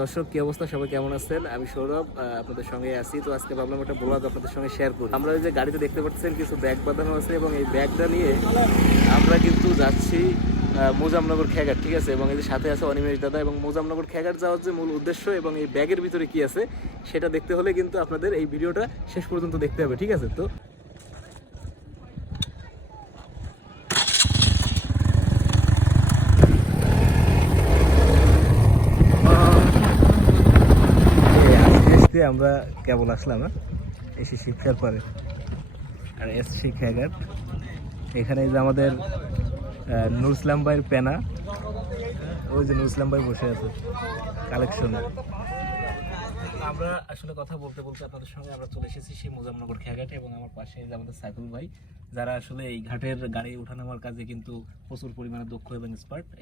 দর্শক, কি অবস্থা? সবাই কেমন আছেন? আমি সৌরভ আপনাদের সঙ্গে আছি। তো আজকে ভাবলাম একটা ব্লগ আপনাদের সঙ্গে শেয়ার করি। আমরা যে গাড়িতে দেখতে পাচ্ছেন, কিছু ব্যাগ বাঁধানো আছে এবং এই ব্যাগটা নিয়ে আমরা কিন্তু যাচ্ছি মোজামনগর খেগার ঠিক আছে? এবং এই যে সাথে আছে অনিমেষ দাদা এবং মোজামনগর খেগার যাওয়ার যে মূল উদ্দেশ্য এবং এই ব্যাগের ভিতরে কি আছে, সেটা দেখতে হলে কিন্তু আপনাদের এই ভিডিওটা শেষ পর্যন্ত দেখতে হবে, ঠিক আছে? তো আস্তে আমরা কেবল আসলাম? এসে শিক্ষার পরে আর এস শিক্ষাঘাট এখানে যে আমাদের আহ, নুর ইসলাম ভাইয়ের পেনা। ওই যে নুর ইসলাম ভাই বসে আছে কালেকশনে আমরা আসলে কথা বলতে বলতে আপনাদের সঙ্গে আমরা চলে এসেছি সেই মুজামনগর খেয়াঘাটে এবং আমার পাশে যে আমাদের সাইফুল ভাই যারা আসলে এই ঘাটের গাড়ি ওঠানামার কাজে কিন্তু প্রচুর পরিমাণে দক্ষ এবং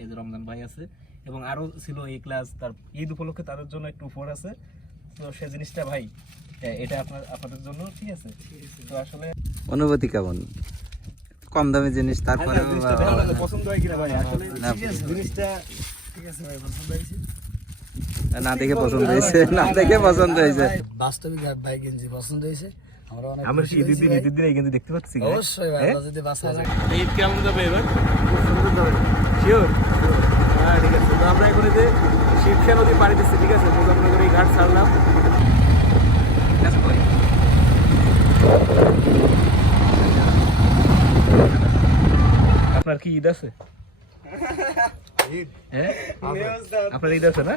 এই যে রমজান ভাই আছে। এবং আরও ছিল এই ক্লাস তার ঈদ উপলক্ষে তাদের জন্য একটু উপহার আছে। তো সে জিনিসটা ভাই এটা আপনার আপনাদের জন্য ঠিক আছে? তো আসলে অনুভূতি কেমন? কম দামি জিনিস তারপরে হ্যাঁ, দেখো না, পছন্দ হয় কিনা ভাই? আসলে না, জিনিসটা না দেখে পছন্দ হয়েছে না দেখে পছন্দ হয়েছে। বাস্তবিক ভাই গেঞ্জি পছন্দ হয়েছে। আমরা অনেক আমরা ঈদের দিন ঈদের দিন কিন্তু দেখতে পাচ্ছি অবশ্যই ভাই হ্যাঁ? আল্লাহ যদি যায় ঈদ কেমন যাবে এবার? খুব সুন্দর যাবে। শিওর হ্যাঁ ঠিক আছে। তো আমরা এখন যে শিবসা নদী পাড়ি দিচ্ছি ঠিক আছে? মুজাফরনগর এই ঘাট ছাড়লাম। ঈদ আছে? হ্যাঁ? আপনার ঈদ আছে না?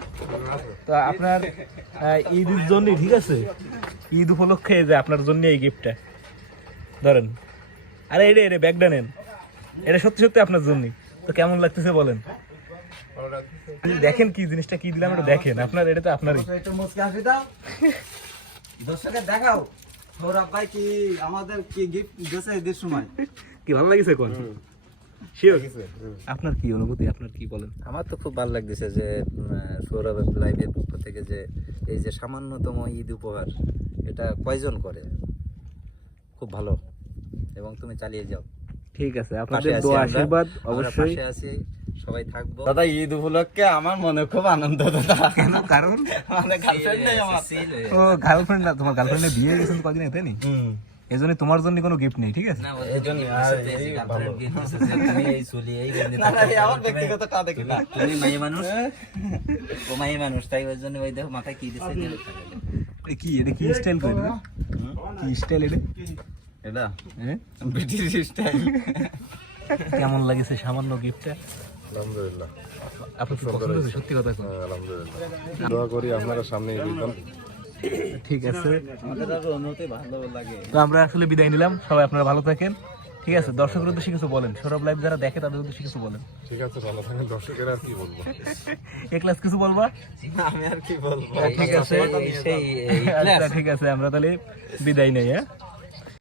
তো আপনার ঈদের জন্যই ঠিক আছে? ঈদ উপলক্ষে যে আপনার জন্য এই গিফটটা ধরেন। আরে এটা এটা ব্যাগটা নেন। এটা সত্যি সত্যি আপনার জন্যই। তো কেমন লাগতেছে বলেন? দেখেন কি জিনিসটা কি দিলাম এটা দেখেন। আপনার এটা তো আপনারই। দর্শকের দেখাও। সৌরভ ভাই কি আমাদের কি গিফট দিয়েছে ঈদের সময়? কি ভালো লাগছে কোন আপনার কি অনুভূতি আপনার কি বলেন? আমার তো খুব ভালো লাগতেছে যে সৌরভ লাইভের পক্ষ থেকে যে এই যে সামান্যতম ঈদ উপহার এটা কয়জন করে? খুব ভালো। এবং তুমি চালিয়ে যাও। ঠিক আছে আপনাদের দোয়া আশীর্বাদ অবশ্যই। আছি সবাই থাকব। দাদা ঈদ উপলক্ষে আমার মনে খুব আনন্দ দাদা। কেন? কারণ? মানে গার্লফ্রেন্ড নেই আমার। ও গার্লফ্রেন্ড না তোমার গার্লফ্রেন্ডে বিয়ে গেছেন কদিন এতে নি? এই জন্য তোমার জন্য কোনো গিফট নেই ঠিক আছে? এই জন্য আর এই ভালো না না, এই আমার ব্যক্তিগত টা দেখি। না তুমি মাইয়ে মানুষ? ও মাইয়ে মানুষ তাই ওই জন্য ওই দেখো মাথায় কি দিছে কি এটা কি স্টাইল করে না কি স্টাইল এটা? এটা? হ্যাঁ? স্টাইল কেমন লাগেছে সামান্য গিফটটা আলহামদুলিল্লাহ। হয়েছে সত্যি কথা হ্যাঁ, আলহামদুলিল্লাহ। দোয়া করি আপনারা সামনে দিতাম ঠিক আছে। তো আমরা আসলে বিদায় নিলাম। সবাই আপনারা ভালো থাকেন। ঠিক আছে? দর্শকরা উদ্দেশ্যে কিছু বলেন। সৌরভ লাইভ যারা দেখে তাদের উদ্দেশ্যে কিছু বলেন। ঠিক আছে ভালো থাকেন। দর্শকেরা আর কি বলব? এক ক্লাস কিছু বলবা? আমি আর কি বলব? ঠিক আছে। আচ্ছা ঠিক আছে আমরা তাহলে বিদায় নেই হ্যাঁ?